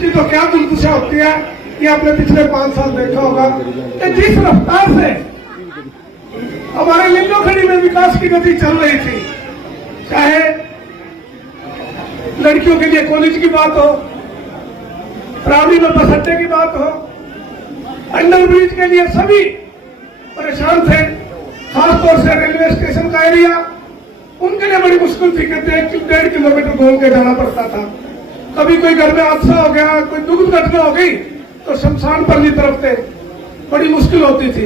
उसकी तो क्या दुर्दशा होती है कि आपने पिछले 5 साल देखा होगा कि जिस रफ्तार से हमारे लिंगोखड़ी में विकास की गति चल रही थी, चाहे लड़कियों के लिए कॉलेज की बात हो, रावड़ी में बस अड्डे की बात हो, अंडर ब्रिज के लिए सभी परेशान थे, खासतौर से रेलवे स्टेशन का एरिया उनके लिए बड़ी मुश्किल थी कि 1.5 किलोमीटर घूम के जाना पड़ता था। कभी कोई घर में हादसा हो गया, कोई दुख घटना हो गई तो शमशान पल्ली तरफ थे, बड़ी मुश्किल होती थी।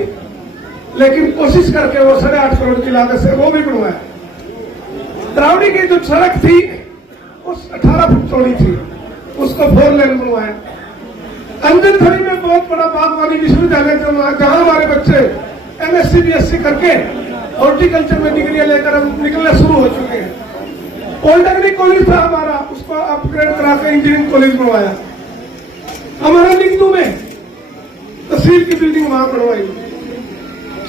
लेकिन कोशिश करके वो 8.5 करोड़ की लागत से वो भी बनवाया। रावड़ी की जो सड़क थी उस 18 फुट चौड़ी थी, उसको 4 लेन बनवाया। अंजनथड़ी में बहुत बड़ा बागवानी विश्वविद्यालय जहां हमारे बच्चे MSc BSc करके हॉर्टिकल्चर में डिग्रियां लेकर हम निकलना शुरू हो चुके हैं। पॉलिटेक्निक कॉलेज था हमारा, उसको अपग्रेड करा के इंजीनियरिंग कॉलेज बनवाया। हमारे लिंगदू में तहसील की बिल्डिंग वहां बनवाई।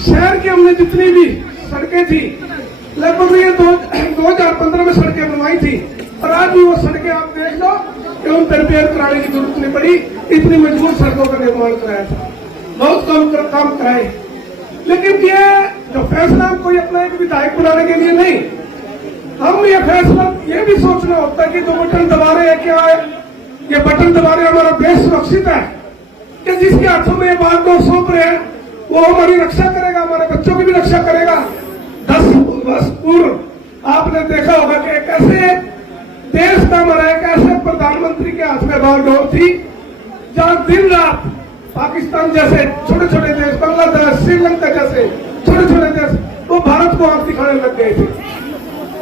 शहर की हमने जितनी भी सड़कें थी लगभग ये 2015 में सड़कें बनवाई थी, और आज भी वो सड़कें आप देख लो कि उन पर रिपेयर कराने की जरूरत नहीं पड़ी, इतनी मजबूत सड़कों का निर्माण कराया था, बहुत कम काम कराए। लेकिन ये जो फैसला हम कोई अपना एक विधायक बनाने के लिए नहीं, हम ये फैसला ये भी सोचना होता है कि जो बटन दबा रहे हैं क्या है, ये बटन दबा रहे हमारा देश सुरक्षित है कि जिसके हाथों में ये बागडोर सौंप रहे हैं वो हमारी रक्षा करेगा, हमारे बच्चों की भी रक्षा करेगा। 10 वर्ष पूर्व आपने देखा होगा कि कैसे देश का हमारा एक ऐसे प्रधानमंत्री के हाथ में बागडोर थी जहां दिन रात पाकिस्तान जैसे छोटे छोटे देश, बांग्लादेश, श्रीलंका जैसे छोटे छोटे देश वो भारत को आंख दिखाने लग गए थे।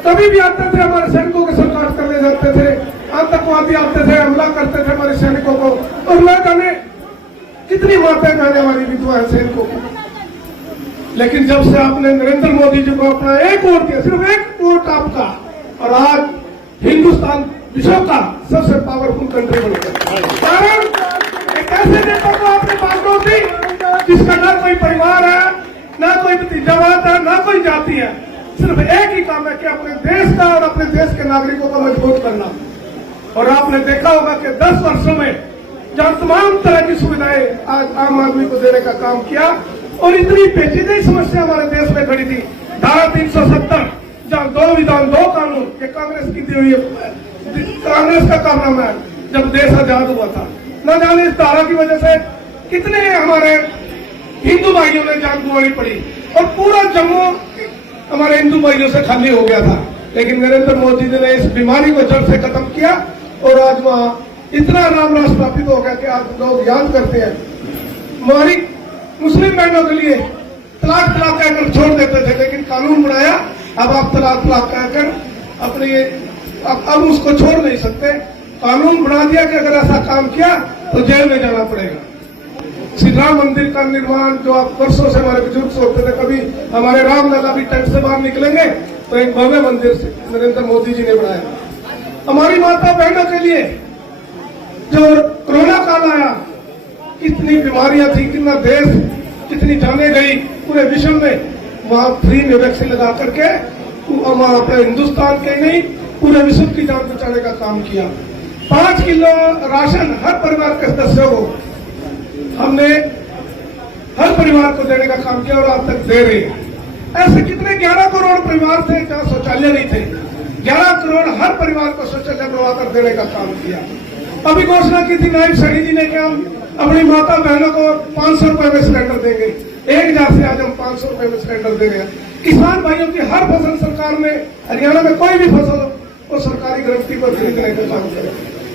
कभी भी आते थे हमारे सैनिकों के संघर्ष करने जाते थे, आतंकवादी आते थे, हमला करते थे हमारे सैनिकों को, और न जाने कितनी माताएं बहने वाली विधवाएं सैनिकों को। लेकिन जब से आपने नरेंद्र मोदी जी को अपना एक वोट दिया, सिर्फ एक वोट आपका, और आज हिंदुस्तान विश्व का सबसे पावरफुल कंट्री बन गया। कारण एक ऐसे नेता को आपने बागडोर दी जिसका ना कोई परिवार है, ना कोई भतीजावाद है, ना कोई जाति है, सिर्फ एक ही काम है कि अपने देश का और अपने देश के नागरिकों को मजबूत करना। और आपने देखा होगा कि 10 वर्षों में जहां तमाम तरह की सुविधाएं आज आम आदमी को देने का काम किया, और इतनी पेचीदी समस्या हमारे देश में खड़ी थी, धारा 370 जहां 2 विधान 2 कानून, ये कांग्रेस की दी हुई कांग्रेस का कारनामा है जब देश आजाद हुआ था। न जाने इस धारा की वजह से कितने हमारे हिंदू भाइयों ने जान गंवानी पड़ी, और पूरा जम्मू हमारे हिंदू भाइयों से खाली हो गया था। लेकिन नरेंद्र मोदी जी ने इस बीमारी को जड़ से खत्म किया, और आज वहां इतना नाम राज स्थापित हो गया कि आज लोग याद करते हैं। हमारी मुस्लिम बहनों के लिए तलाक कहकर छोड़ देते थे, लेकिन कानून बनाया, अब आप तलाक कहकर अपने अब उसको छोड़ नहीं सकते। कानून बना दिया कि अगर ऐसा काम किया तो जेल में जाना पड़ेगा। श्री राम मंदिर का निर्माण जो आप वर्षों से हमारे बुजुर्ग सोचते थे, कभी हमारे रामलला भी टेंट से बाहर निकलेंगे, तो एक भव्य मंदिर से नरेंद्र मोदी जी ने बनाया। हमारी माता बहनों के लिए जो कोरोना काल आया, कितनी बीमारियां थी, कितना देश, कितनी जाने गई पूरे विश्व में, वहां फ्री में वैक्सीन लगा करके हमारा अपने हिंदुस्तान के नहीं पूरे विश्व की जान बचाने का काम किया। 5 किलो राशन हर परिवार के सदस्यों को हमने हर परिवार को देने का काम किया, और आज तक दे रहे हैं। ऐसे कितने 11 करोड़ परिवार थे जहां शौचालय नहीं थे, 11 करोड़ हर परिवार को शौचालय बनवाकर देने का काम किया। अभी घोषणा की थी नायब सैनी जी ने कि हम अपनी माता बहनों को 500 रुपए में सिलेंडर देंगे। 1000 से आज हम 500 रुपए में सिलेंडर दे रहे हैं। किसान भाइयों की हर फसल सरकार ने, हरियाणा में कोई भी फसल वो सरकारी गारंटी पर खरीदने का काम करे।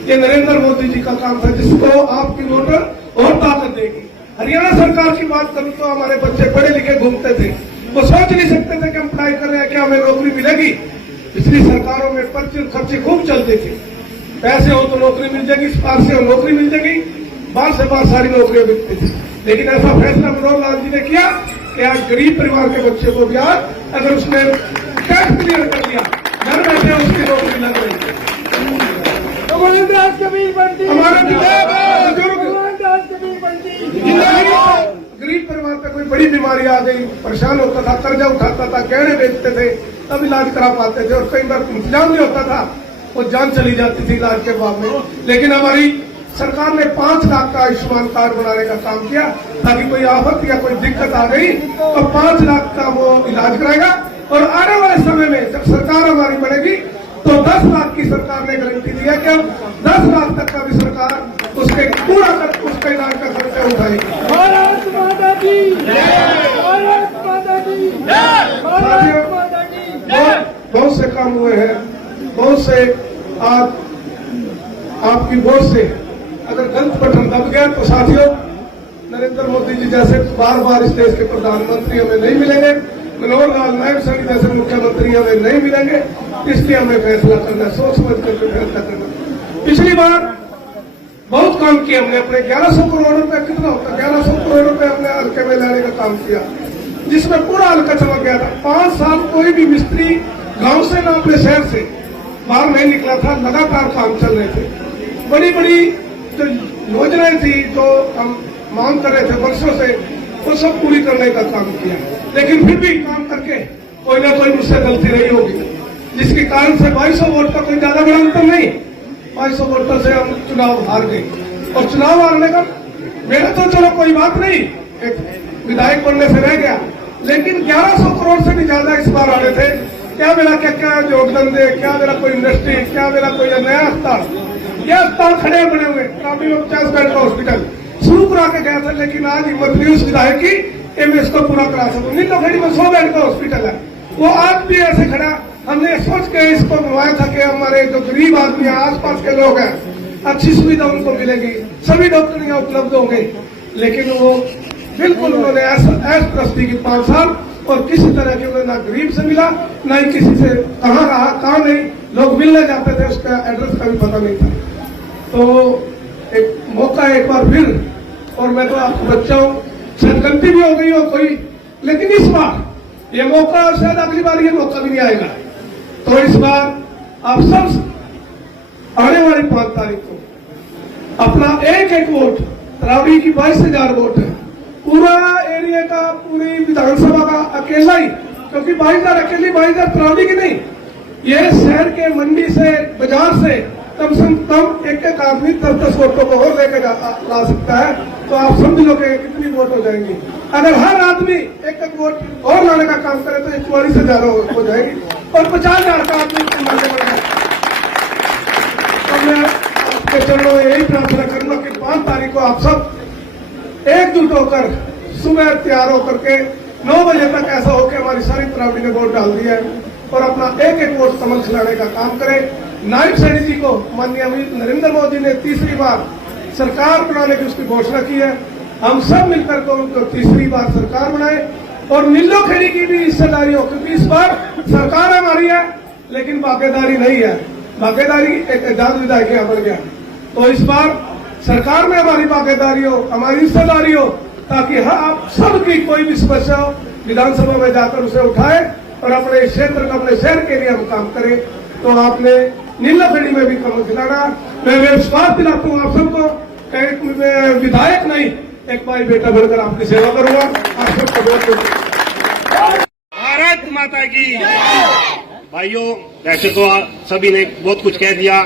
ये नरेंद्र मोदी जी का काम था, जिसको आपकी वोटर और ताकत देगी। हरियाणा सरकार की बात करूं तो हमारे बच्चे पढ़े लिखे घूमते थे, वो सोच नहीं सकते थे कि हम पढ़ाई कर रहे हैं, क्या हमें नौकरी मिलेगी। पिछली सरकारों में पर्चे खर्चे खूब चलते थे, पैसे हो तो नौकरी मिल जाएगी, सिफारिश हो नौकरी मिल जाएगी, बार से बार सारी नौकरियां मिलती थी। लेकिन ऐसा फैसला मनोहर लाल जी ने किया कि आज गरीब परिवार के बच्चे को भी आज अगर उसने कैश क्लियर कर दिया, घर बैठे उसकी नौकरी लग रही है। हमारे गरीब परिवार पे कोई बड़ी बीमारी आ गई, परेशान होता था, कर्जा उठाता था, गहने बेचते थे, तब इलाज करा पाते थे, और कई बार इंतजाम नहीं होता था, वो जान चली जाती थी इलाज के बाद में। लेकिन हमारी सरकार ने 5 लाख का आयुष्मान कार्ड बनाने का काम किया, ताकि कोई आफत या कोई दिक्कत आ गई तो 5 लाख का वो इलाज कराएगा। और आने वाले समय में जब सरकार हमारी बढ़ेगी तो 10 लाख की सरकार ने गारंटी दी है कि अब 10 लाख तक का भी सरकार उसके पूरा कर उसका इलाज का खर्चा उठाएगी। भारत माता की जय, भारत माता की जय, भारत माता की जय। बहुत से काम हुए हैं, बहुत से आपकी वोट से अगर गलत बटन दब गया तो साथियों, नरेंद्र मोदी जी जैसे बार बार इस देश के प्रधानमंत्री हमें नहीं मिलेंगे, मनोहर लाल नायब साहब जैसे मुख्यमंत्री हमें नहीं मिलेंगे। इसलिए हमें फैसला करना, सोच समझ करके फैसला करना। पिछली बार बहुत काम किया हमने, अपने 1100 करोड़ रुपए, कितना होता 1100 करोड़ रुपए अपने हल्के में लाने का काम किया, जिसमें पूरा हल्का चमक गया था। 5 साल कोई भी मिस्त्री गांव से ना अपने शहर से बाहर नहीं निकला था, लगातार काम चल रहे थे। बड़ी बड़ी जो योजनाएं थी जो हम मांग कर रहे थे वर्षों से, वो सब पूरी करने का काम किया। लेकिन फिर भी काम करके कोई ना कोई मुझसे गलती रही होगी, जिसके कारण से 2200 वोट का कोई ज्यादा बड़ा अंतर नहीं, 2200 वोटों से हम चुनाव हार गए। और चुनाव हारने का मेरा तो चलो कोई बात नहीं, एक विधायक बनने से रह गया, लेकिन 1100 करोड़ से भी ज्यादा इस बार आ रहे थे। क्या मेरा क्या योगदान दे, क्या मेरा कोई इंडस्ट्री, क्या मेरा कोई नया अस्पताल, ये अस्पताल खड़े बने हुए, काफी 50 बेड का हॉस्पिटल शुरू करा के गया था, लेकिन आज हिम्मत नहीं उस विधायक की मैं इसको पूरा करा सकूं। नीलोखेड़ी में 100 बेड का हॉस्पिटल है, वो आज भी ऐसे खड़ा। हमने सोच के इसको बनवाया था कि हमारे जो गरीब आदमी है, आसपास के लोग हैं, अच्छी सुविधा उनको मिलेगी, सभी डॉक्टर यहाँ उपलब्ध होंगे। लेकिन वो बिल्कुल उन्होंने ऐश प्रस्ती की 5 साल, और किसी तरह के उन्हें ना गरीब से मिला, ना ही किसी से कहाँ रहा कहाँ नहीं, लोग मिलने जाते थे उसका एड्रेस का भी पता नहीं था। तो एक मौका एक बार फिर, और मैं तो आपको बच्चा हूं, शायद गलती भी हो गई हो कोई, लेकिन इस बार ये मौका, शायद अगली बार ये मौका भी नहीं आएगा। तो इस बार आप सब आने वाली 5 तारीख को अपना एक एक वोट, तरावड़ी की 22,000 वोट है, पूरा एरिया का, पूरी विधानसभा का अकेला ही, क्योंकि 22,000 अकेली 22,000 तरावड़ी की नहीं, ये शहर के मंडी से, बाजार से कम से कम एक एक आदमी 10-10 वोटों को और लेकर ला सकता है। तो आप समझ लो कि कितनी वोट हो जाएंगी। अगर हर आदमी एक एक वोट और लाने का काम करे तो 44,000 हो जाएगी, और 50,000 का आदमी लाने बढ़ जाए। तो मैं आपके चरणों में यही प्रार्थना करूंगा कि 5 तारीख को आप सब एकजुट होकर सुबह तैयार होकर के 9 बजे तक ऐसा हो कि हमारी सारी तरावड़ी ने वोट डाल दिया है, और अपना एक एक वोट कमल खिलाने का काम करें। नायब सैनी जी को माननीय नरेंद्र मोदी ने तीसरी बार सरकार बनाने की उसकी घोषणा की है, हम सब मिलकर को उनको तीसरी बार सरकार बनाए, और नीलोखेड़ी की भी हिस्सेदारी हो, क्योंकि इस बार सरकार हमारी है लेकिन भागीदारी नहीं है, भागीदारी एक आजाद विधायक यहाँ बढ़ गया। तो इस बार सरकार में हमारी भागीदारी हो, हमारी हिस्सेदारी हो, ताकि आप सबकी कोई भी समस्या हो विधानसभा में जाकर उसे उठाए और अपने क्षेत्र का, अपने शहर के लिए हम काम करें। तो आपने नीलोखेड़ी में भी कमल खिलाना, मैं विश्वास दिलाता हूँ आप सबको, एक विधायक नहीं, एक भाई बेटा बनकर आपकी सेवा करूंगा। आप सबको बहुत भारत माता की भाइयों, वैसे तो सभी ने बहुत कुछ कह दिया,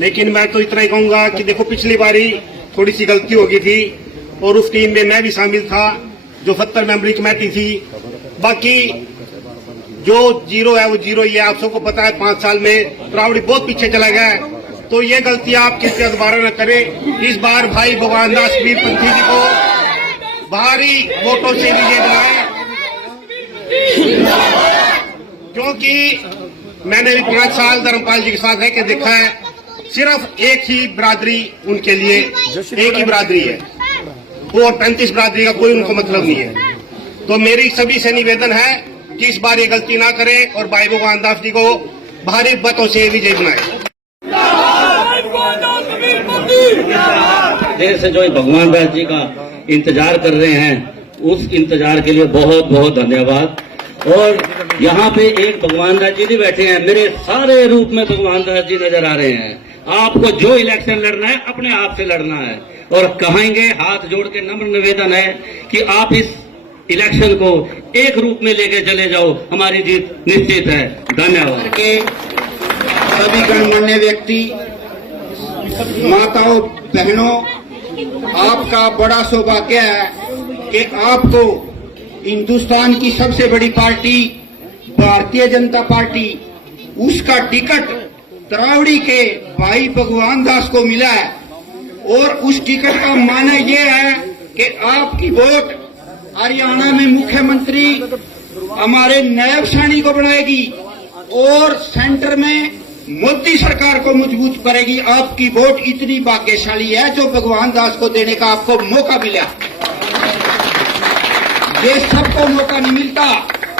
लेकिन मैं तो इतना ही कहूंगा कि देखो, पिछली बारी थोड़ी सी गलती हो गई थी, और उस टीम में मैं भी शामिल था जो 70 मेंबरी कमेटी थी। बाकी जो जीरो है वो जीरो ही है, आप सबको पता है 5 साल में तरावड़ी बहुत पीछे चला गया है। तो ये गलती आप कृपया दोबारा न करें। इस बार भाई भगवान दास वीरपंथी जी को भारी वोटों से विजय दिलाएं, क्योंकि मैंने भी 5 साल धर्मपाल जी के साथ रह के देखा है, सिर्फ एक ही बिरादरी उनके लिए, एक ही बिरादरी है, वो 35 बिरादरी का कोई उनको मतलब नहीं है। तो मेरी सभी से निवेदन है कि इस बार ये गलती ना करें और भाई भगवान दास जी को भारी मतों से विजय बनाए। देर से जो भगवान दास जी का इंतजार कर रहे हैं, उस इंतजार के लिए बहुत बहुत धन्यवाद। और यहाँ पे एक भगवान दास जी भी बैठे हैं, मेरे सारे रूप में भगवान दास जी नजर आ रहे हैं। आपको जो इलेक्शन लड़ना है अपने आप से लड़ना है, और कहेंगे हाथ जोड़ के नम्र निवेदन है कि आप इस इलेक्शन को एक रूप में लेके चले जाओ, हमारी जीत निश्चित है। धन्यवाद। के सभी गणमान्य व्यक्ति, माताओं बहनों, आपका बड़ा सौभाग्य है कि आपको हिंदुस्तान की सबसे बड़ी पार्टी भारतीय जनता पार्टी उसका टिकट तरावड़ी के भाई भगवान दास को मिला है। और उस टिकट का माने ये है कि आपकी वोट हरियाणा में मुख्यमंत्री हमारे नायब सैनी को बनाएगी और सेंटर में मोदी सरकार को मजबूत करेगी। आपकी वोट इतनी भाग्यशाली है जो भगवान दास को देने का आपको मौका मिला। ये सबको मौका नहीं मिलता।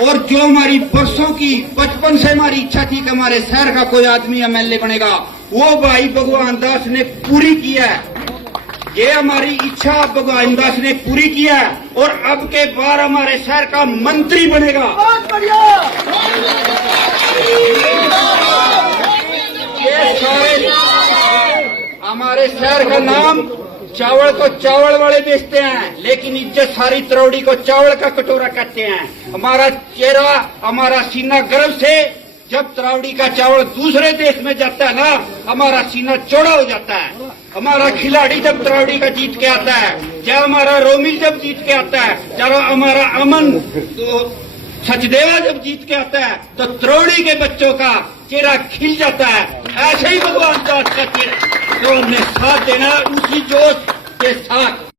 और जो हमारी बरसों की बचपन से हमारी इच्छा थी कि हमारे शहर का कोई आदमी एमएलए बनेगा, वो भाई भगवान दास ने पूरी किया है। ये हमारी इच्छा भगवान दास ने पूरी किया है और अब के बार हमारे शहर का मंत्री बनेगा। बहुत बढ़िया। ये सारे हमारे शहर का नाम चावल को चावल वाले बेचते हैं, लेकिन इज्जत सारी तरोड़ी को चावल का कटोरा कहते हैं। हमारा चेहरा, हमारा सीना गर्व से जब तरावड़ी का चावल दूसरे देश में जाता है ना, हमारा सीना चौड़ा हो जाता है। हमारा खिलाड़ी जब तरावड़ी का जीत के आता है, या हमारा रोमिल जब जीत के आता है, या हमारा अमन तो सचदेवा जब जीत के आता है, तो तरावड़ी के बच्चों का चेहरा खिल जाता है। ऐसे ही भगवान दास का चेहरा तो हमने साथ देना उसी जोश के साथ।